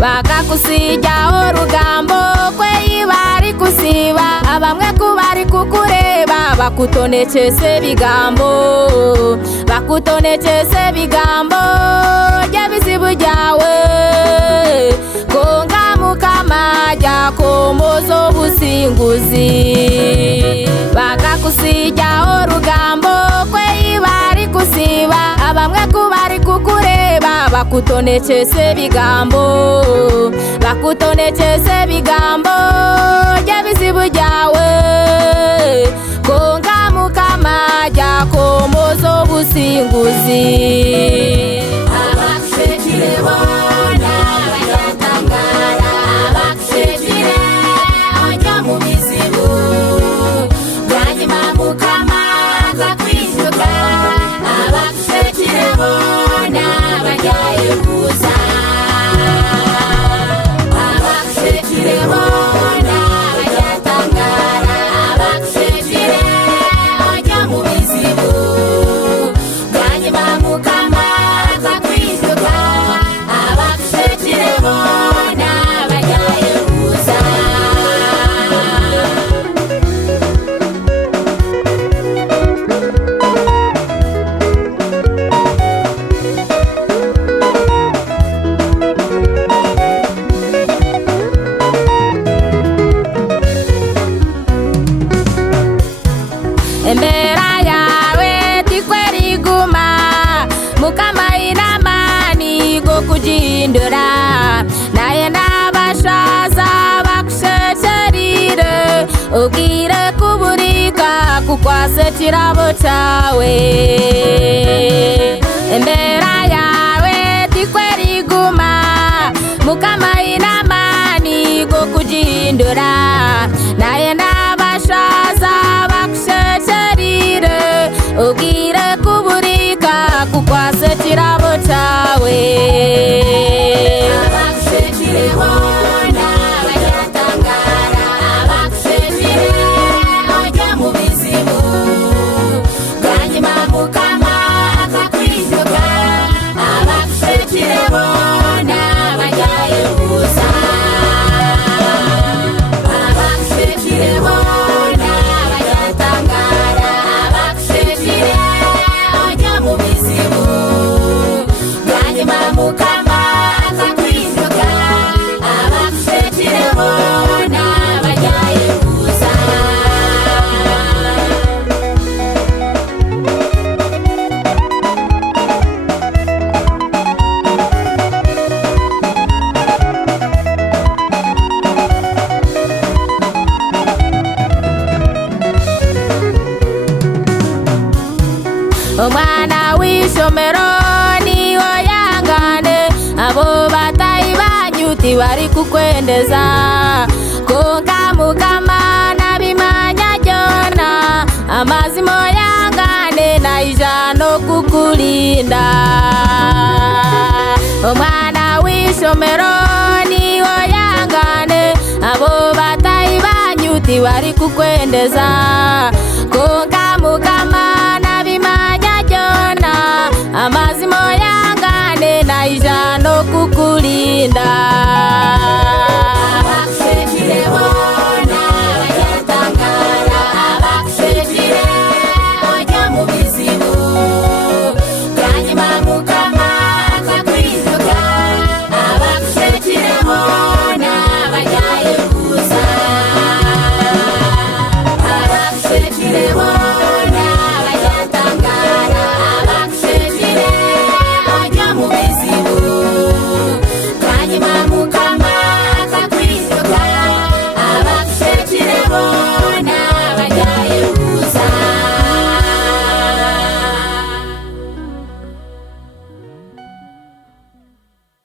bakakusija urugambo kwe bari kusiba abamwe kubari kukureba bakutonekese bigambo by'abizibu byawe konga mukama jakomozo businguzi bakakusija urugambo kwe bari kusiba abamwe kubari kukureba bakutonekese bigambo by'abizibu byawe konga mukama jakomozo businguzi abakushekire bona bayatangara abakushekire ojya mu bizibu bwanyuma mukama akakwishyuka abakushekire bona bajayeguza abakushekire bona bayatangara abakushekire ojya mu bizibu bwanyuma mukama akakwishyuka abakushekire bona bajayeguza embera yawe tikweriguma mukama inamani go kujindura naye nabashaza bakushecherire ubwire kuburika kukwase kirabo cyawe embera yawe tikweriguma mukama inamani go kujindura naye nabashaza bakushecherire ubwire kuburika kukwase kirabo cyawe abakushekire bona bayatangara abakushekire ojya mu bizibu bwanyuma mukama akakwishyuka abakushekire bona bajayeguza abakushekire bona bayatangara abakushekire ojya mu bizibu bwanyuma mukama akakwishyuka abakushekire bona bajayeguza omwana w'ishomero niho yangane abo batayi banyuti bari kukwendeza konga mukama nabimanya jona amazimo yangane na ijano kukulinda omwana w'ishomero niho yangane abo batayi banyuti bari kukwendeza konga